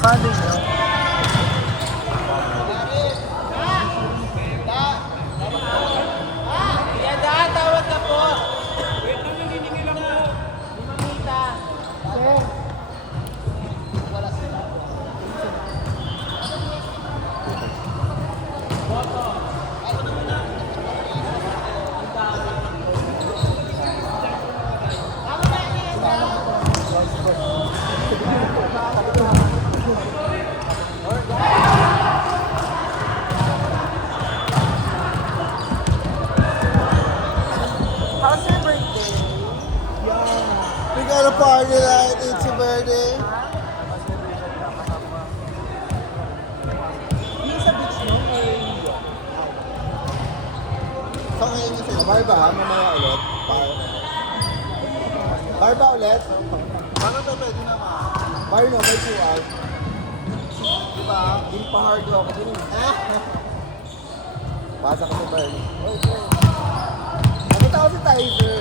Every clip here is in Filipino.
Paano yun? How's your birthday? We got a party tonight. It's your birthday. Yung sa beach no? So ngayon yung sila. Bar ba? Mamaya ulit? Bar ba ulit? Paano to pwede naman? Bar no, may 2 hours. Diba? Hindi pa hard rock. Pasa ko sa bar. Okay. Nakita ko si Tiger.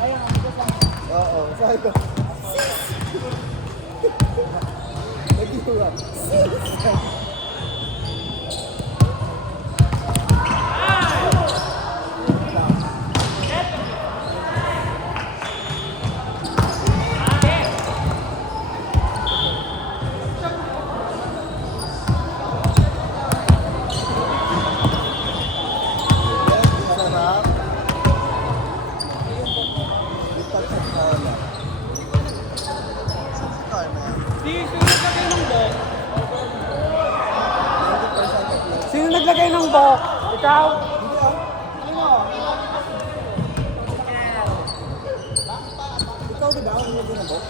Ayun, ang gusto. Oo, sabi ko. Nag-iwag. Sino naglagay ng box? Ikaw? Ikaw diba? Ang nilagay ng box?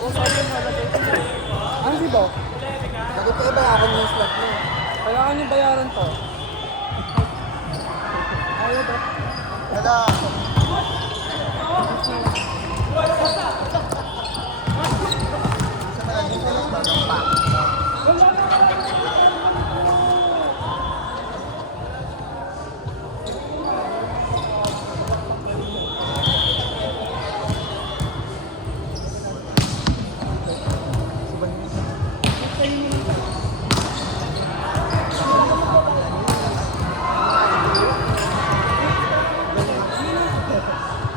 Ano si box? Nagpapay ba ako ng slot mo? Kailangan yung bayaran to. Ayaw ba? Wala. Sa mga dito lang ba ng pack?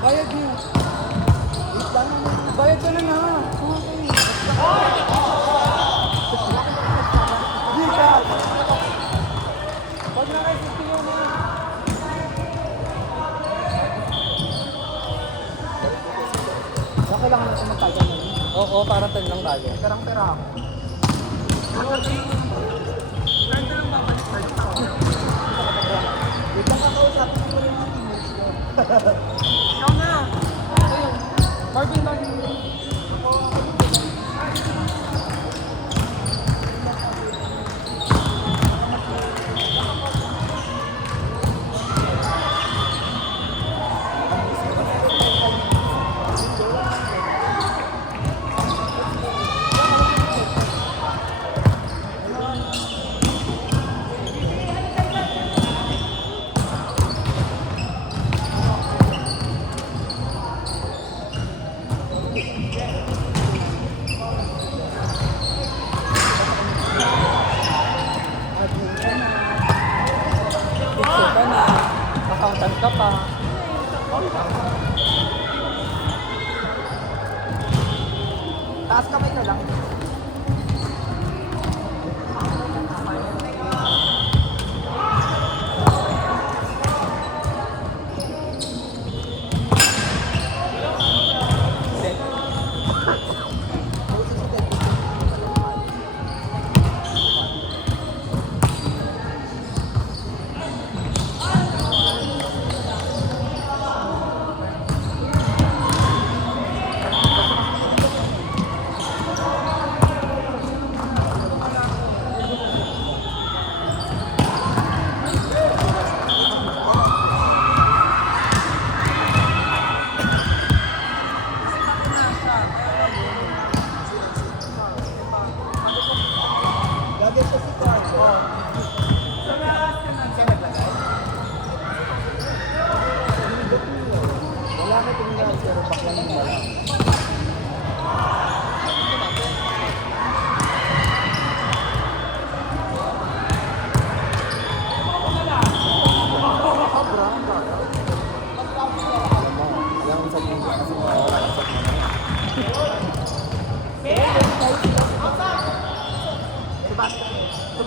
Bayad niyo. Bayad ka na nga. Hindi ka. Pag nakaisip yun na. Saka lang natin magtagal na yun. Oo, parang lang tayo. Perang-pera ako. Wait lang kakausapin ko rin yung teammates ko. Ikaw na! Ayun. Marvin lang yung... ka na, accountant ka pa. Taas kamay ka lang.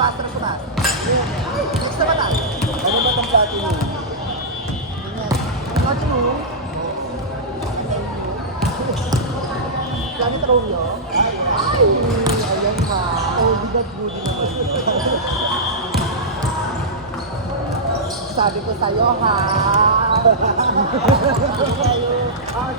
basta na subas. Next na ba na? Ano ba itong platinum? Ganyan. Ano ito mo? Gamit Romeo? Ay! Ayan ka. Oh, bigad-budi naman. Sabi ko sa'yo, ha? Sa'yo. Ah,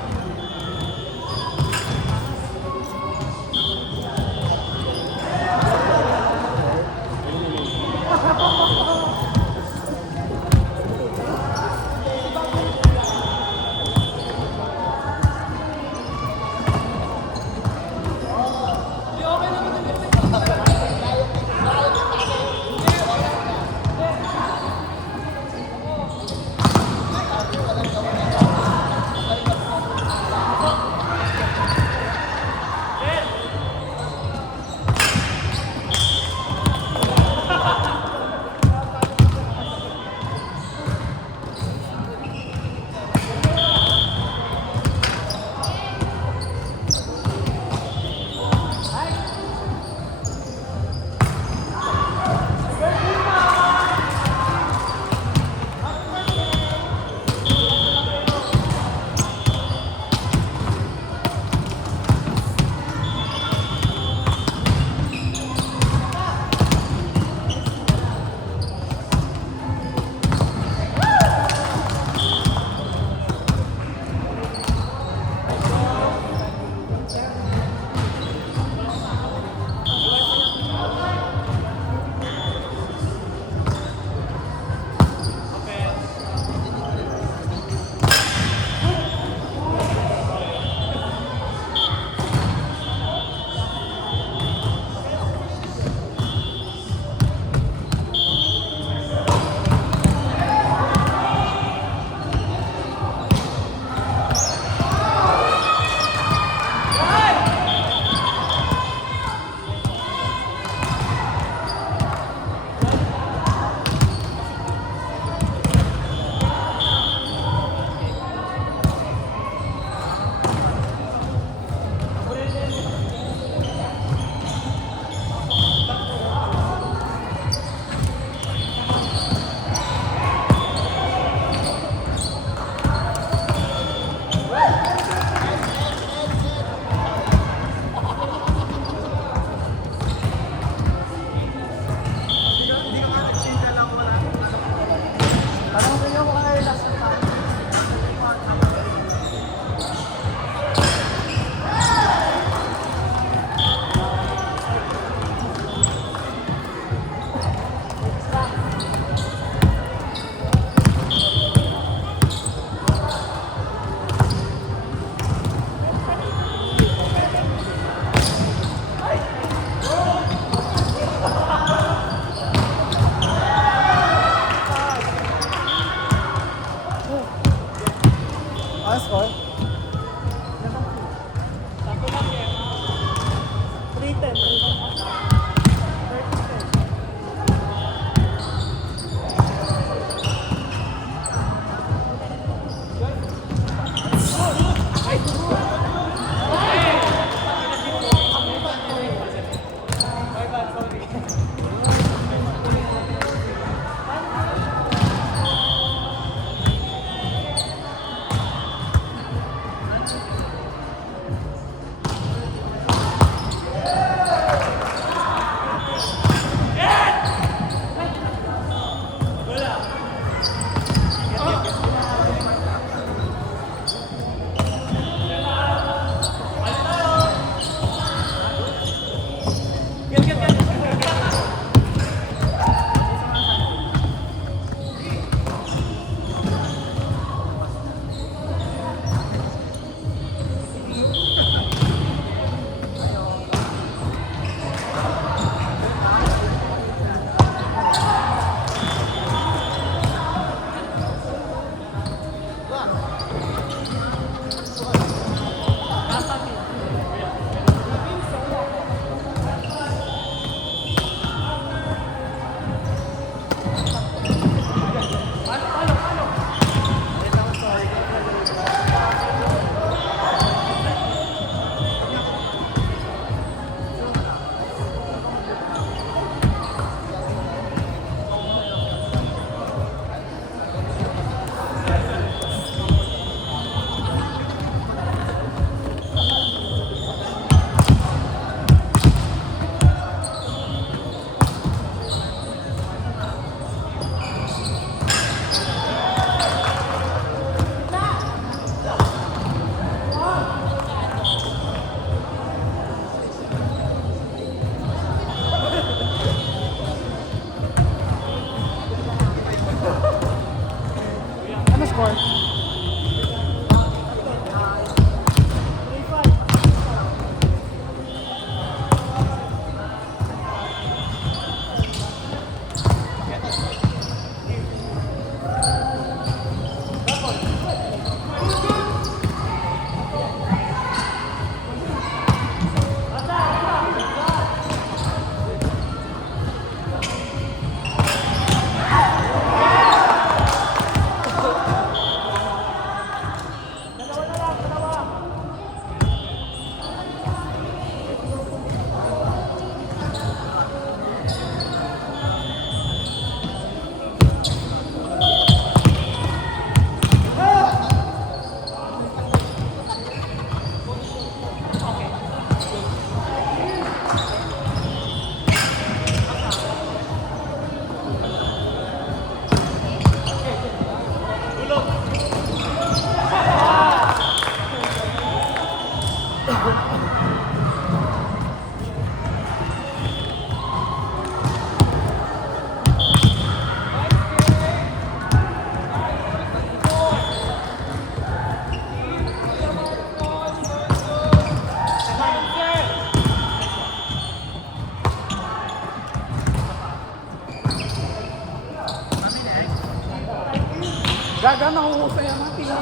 Gaga, nahuhusay ang mga tingin.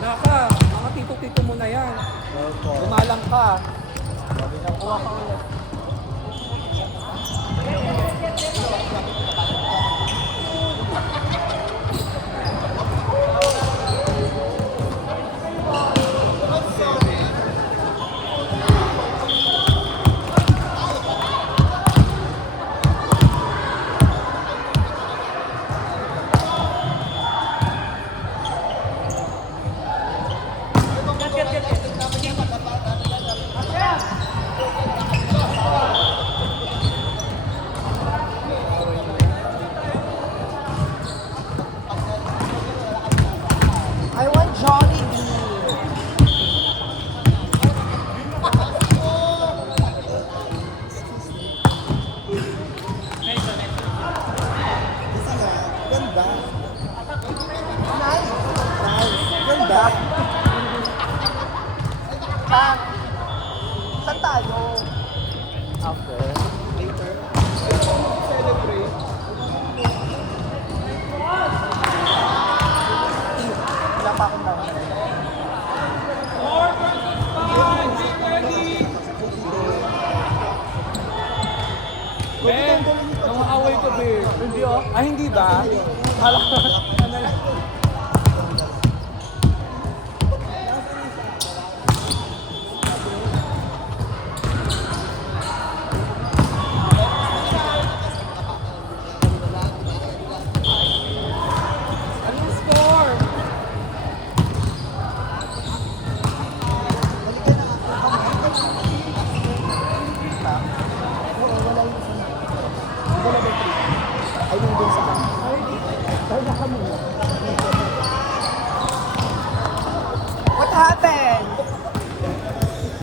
Naka, mga tito-tito mo na yan. Gumalang ka. Kuha ka ulit. I want Jollibee. Ganda. Nice. Ganda. Bang. Saan tayo? After. Later. Celebrate. Wala pa akong naman. Ben, nangaaway ko, Ben. Hindi oh. Ah, hindi ba? Kala ko, ano lang. Anong score? Oo, wala yung isa na. Wala ba ito? Ay, yung dun sa kanya. Ay, na kami.